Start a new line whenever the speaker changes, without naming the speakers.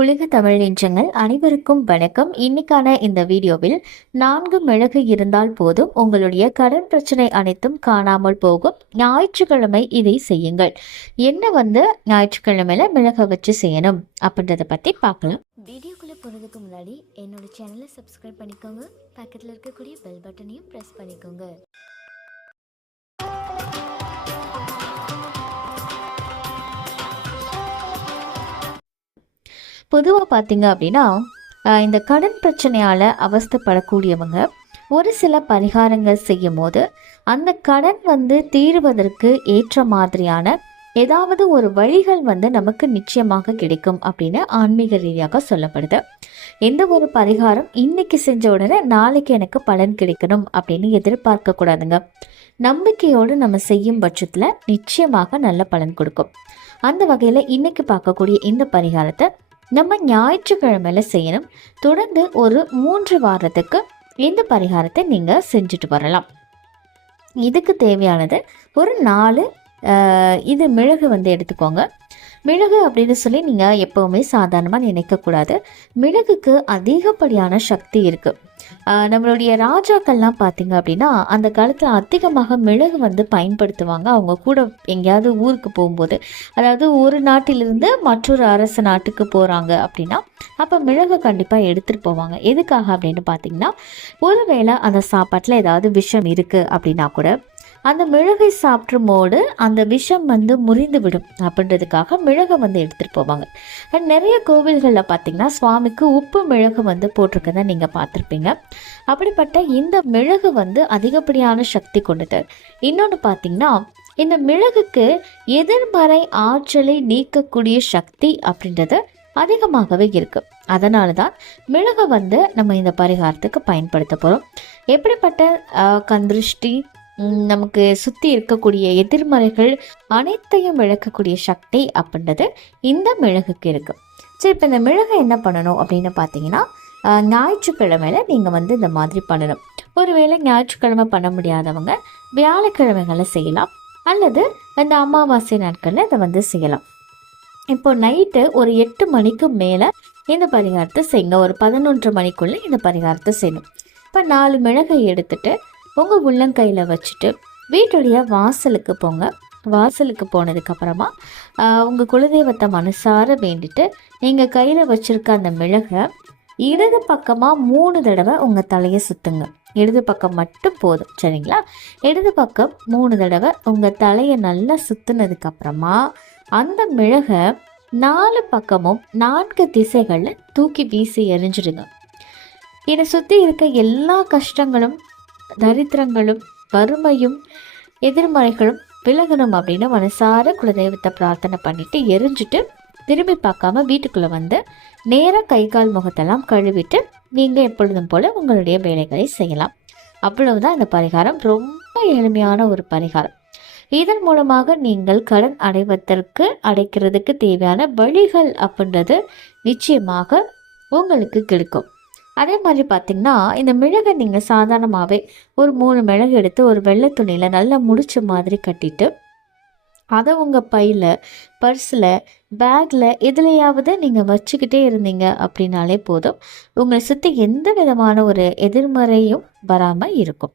உலக தமிழ் நெஞ்சங்கள் அனைவருக்கும் வணக்கம். இன்னைக்கான இந்த வீடியோவில் நான்கு மிளகு இருந்தால் போதும் உங்களுடைய கடன் பிரச்சனை அனைத்தும் காணாமல் போகும். ஞாயிற்றுக்கிழமை இதை செய்யுங்கள். என்ன வந்து ஞாயிற்றுக்கிழமையில மிளக வச்சு செய்யணும் அப்படின்றத பத்தி பார்க்கலாம்.
வீடியோக்குள்ளே போகிறதுக்கு முன்னாடி என்னோட சேனலை சப்ஸ்கிரைப் பண்ணிக்கோங்க. பக்கத்தில் இருக்கக்கூடிய பெல் பட்டனையும் ப்ரெஸ் பண்ணிக்கோங்க.
பொதுவாக பார்த்தீங்க அப்படின்னா இந்த கடன் பிரச்சனையால் அவஸ்தைப்படக்கூடியவங்க ஒரு சில பரிகாரங்கள் செய்யும் போது அந்த கடன் வந்து தீருவதற்கு ஏற்ற மாதிரியான ஏதாவது ஒரு வழிகள் வந்து நமக்கு நிச்சயமாக கிடைக்கும் அப்படின்னு ஆன்மீக ரீதியாக சொல்லப்படுது. எந்த ஒரு பரிகாரம் இன்னைக்கு செஞ்ச உடனே நாளைக்கு எனக்கு பலன் கிடைக்கணும் அப்படின்னு எதிர்பார்க்க கூடாதுங்க நம்பிக்கையோடு நம்ம செய்யும் பட்சத்தில் நிச்சயமாக நல்ல பலன் கொடுக்கும். அந்த வகையில் இன்னைக்கு பார்க்கக்கூடிய இந்த பரிகாரத்தை நம்ம ஞாயிற்றுக்கிழமையில் செய்யணும். தொடர்ந்து ஒரு மூன்று வாரத்துக்கு இந்த பரிகாரத்தை நீங்கள் செஞ்சுட்டு வரலாம். இதுக்கு தேவையானது ஒரு நாலு இது மிளகு வந்து எடுத்துக்கோங்க. மிளகு அப்படின்னு சொல்லி நீங்கள் எப்போவுமே சாதாரணமாக நினைக்கக்கூடாது. மிளகுக்கு அதிகப்படியான சக்தி இருக்குது நம்மளுடைய ராஜாக்கள்லாம் பார்த்தீங்க அப்படின்னா அந்த காலத்தில் அதிகமாக மிளகு வந்து பயன்படுத்துவாங்க. அவங்க கூட எங்கேயாவது ஊருக்கு போகும்போது. அதாவது ஒரு நாட்டிலிருந்து மற்றொரு அரசு நாட்டுக்கு போகிறாங்க அப்படின்னா அப்போ மிளகு கண்டிப்பாக எடுத்துகிட்டு போவாங்க. எதுக்காக அப்படின்னு பார்த்தீங்கன்னா ஒருவேளை அந்த சாப்பாட்டில் ஏதாவது விஷம் இருக்குது அப்படின்னா கூட அந்த மிளகை சாப்பிடும் அந்த விஷம் வந்து முறிந்து விடும் அப்படின்றதுக்காக மிளகை வந்து எடுத்துகிட்டு போவாங்க. அண்ட் நிறைய கோவில்களில் பார்த்தீங்கன்னா சுவாமிக்கு உப்பு மிளகு வந்து போட்டிருக்கதை நீங்கள் பார்த்துருப்பீங்க. அப்படிப்பட்ட இந்த மிளகு வந்து அதிகப்படியான சக்தி கொண்டது. இன்னொன்று பார்த்தீங்கன்னா இந்த மிளகுக்கு எதிர்மறை ஆற்றலை நீக்கக்கூடிய சக்தி அப்படின்றது அதிகமாகவே இருக்கு. அதனால தான் மிளகை வந்து நம்ம இந்த பரிகாரத்துக்கு பயன்படுத்த போகிறோம் எப்படிப்பட்ட கந்திருஷ்டி நமக்கு சுற்றி இருக்கக்கூடிய எதிர்மறைகள் அனைத்தையும் விளக்கக்கூடிய சக்தி அப்படின்றது இந்த மிளகுக்கு இருக்குது சரி இப்போ இந்த மிளகை என்ன பண்ணணும் அப்படின்னு பார்த்தீங்கன்னா ஞாயிற்றுக்கிழமையில நீங்கள் வந்து இந்த மாதிரி பண்ணணும். ஒருவேளை ஞாயிற்றுக்கிழமை பண்ண முடியாதவங்க வியாழக்கிழமைகளை செய்யலாம். அல்லது இந்த அமாவாசை நாட்களில் இதை வந்து செய்யலாம். இப்போ நைட்டு ஒரு எட்டு மணிக்கு மேலே இந்த பரிகாரத்தை செய்யுங்க. ஒரு பதினொன்று மணிக்குள்ளே இந்த பரிகாரத்தை செய்யணும். இப்போ நாலு மிளகை எடுத்துட்டு உங்கள் உள்ளங்கையில் வச்சுட்டு வீட்டுடைய வாசலுக்கு போங்க. வாசலுக்கு போனதுக்கப்புறமா உங்கள் குலதெய்வத்தை மனசார வேண்டிட்டு நீங்கள் கையில் வச்சுருக்க அந்த மிளகை இடது பக்கமாக மூணு தடவை உங்கள் தலையை சுற்றுங்க இடது பக்கம் மட்டும் போதும் சரிங்களா? இடது பக்கம் மூணு தடவை உங்கள் தலையை நல்லா சுற்றுனதுக்கப்புறமா அந்த மிளகை நாலு பக்கமும் நான்கு திசைகளில் தூக்கி வீசி எறிஞ்சிடுங்க என்னை சுற்றி இருக்க எல்லா கஷ்டங்களும் தரித்திரங்களும் வறுமையும் எதிர்மறைகளும் விலகணும் அப்படின்னு மனசார குலதெய்வத்தை பிரார்த்தனை பண்ணிட்டு எரிஞ்சுட்டு திரும்பி பார்க்காம வீட்டுக்குள்ளே வந்து நேராக கை கால் முகத்தெல்லாம் கழுவிட்டு நீங்கள் எப்பொழுதும் போல் உங்களுடைய வேலைகளை செய்யலாம். அவ்வளவுதான் இந்த பரிகாரம். ரொம்ப எளிமையான ஒரு பரிகாரம். இதன் மூலமாக நீங்கள் கடன் அடைவதற்கு அடைக்கிறதுக்கு தேவையான வழிகள் அப்படின்றது நிச்சயமாக உங்களுக்கு கிடைக்கும். அதே மாதிரி பார்த்தீங்கன்னா இந்த மிளகை நீங்கள் சாதாரணமாகவே ஒரு மூணு மிளகு எடுத்து ஒரு வெள்ளை துணியில் நல்லா முடிச்ச மாதிரி கட்டிட்டு அதை உங்கள் பையில் பர்ஸில் பேக்கில் எதுலையாவது நீங்கள் வச்சுக்கிட்டே இருந்தீங்க அப்படின்னாலே போதும். உங்களை சுற்றி எந்த விதமான ஒரு எதிர்மறையும் வராமல் இருக்கும்.